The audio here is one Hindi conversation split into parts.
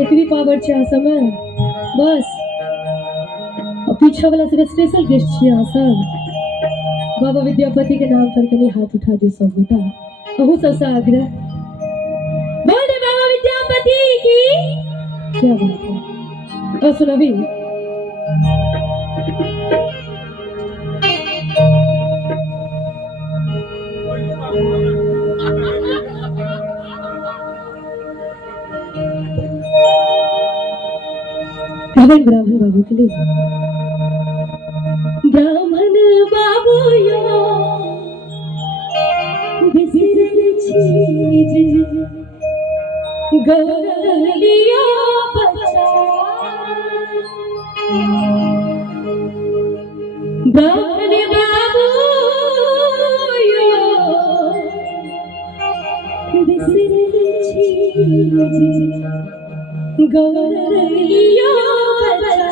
इतनी पावर छे आसमे बस पीछा वाला से स्पेशल गेस्ट छे सब बाबा विद्यापति के नाम पर कनी हाथ उठा दे सब गोटा अहू सबसे आग्रह बोले बाबा विद्यापति की क्या बात है। और सुनबी ब्राह्मण बाबू के लिए ब्राह्मण बाबू यो बिसरल छी गौरलिया बचा ब्राह्मण बाबू यो बिसरल छी गौरलिया बचा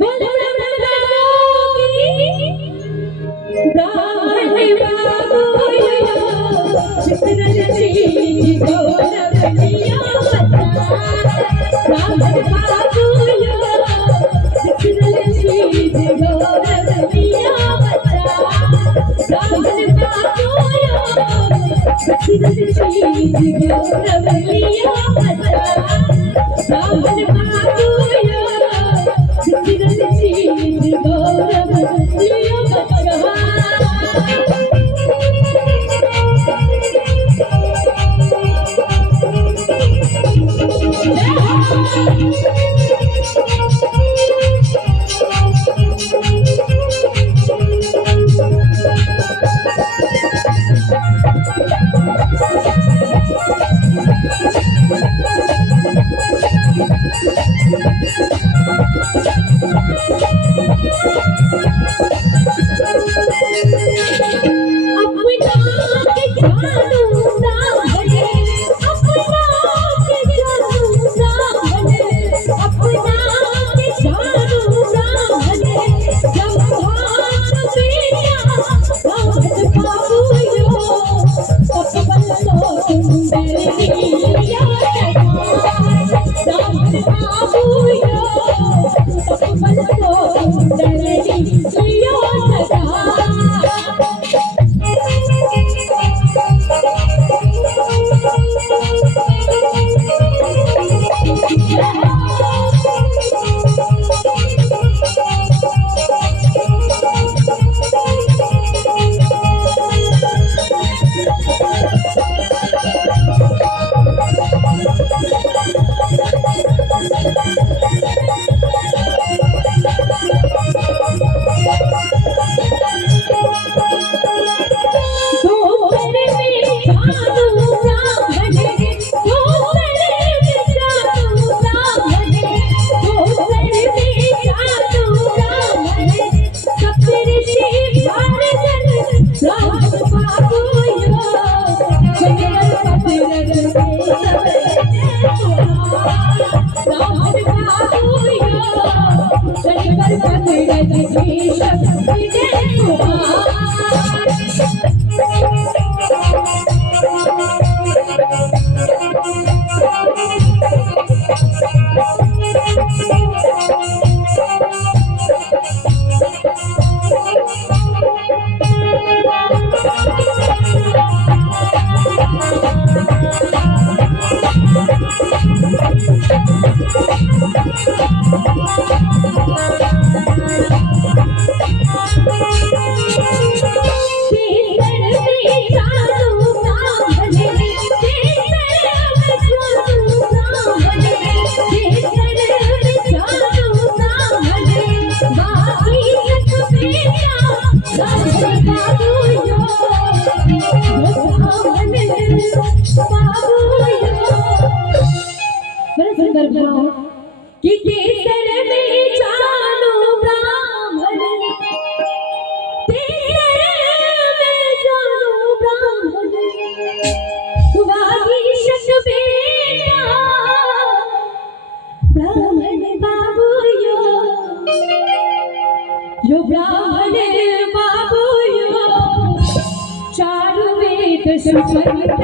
बोले ब्राह्मण बाबू यो बिसरल छी गौरलिया बचा ब्राह्मण बाबू यो बिसरल छी गौरलिया बचा ब्राह्मण बाबू यो बिसरल छी गौरलिया बचा ब्राह्मण बाबू यो बिसरल छी गौरलिया बचा। यो ब्राह्मण बाबू यो चारु वेद सुपंथ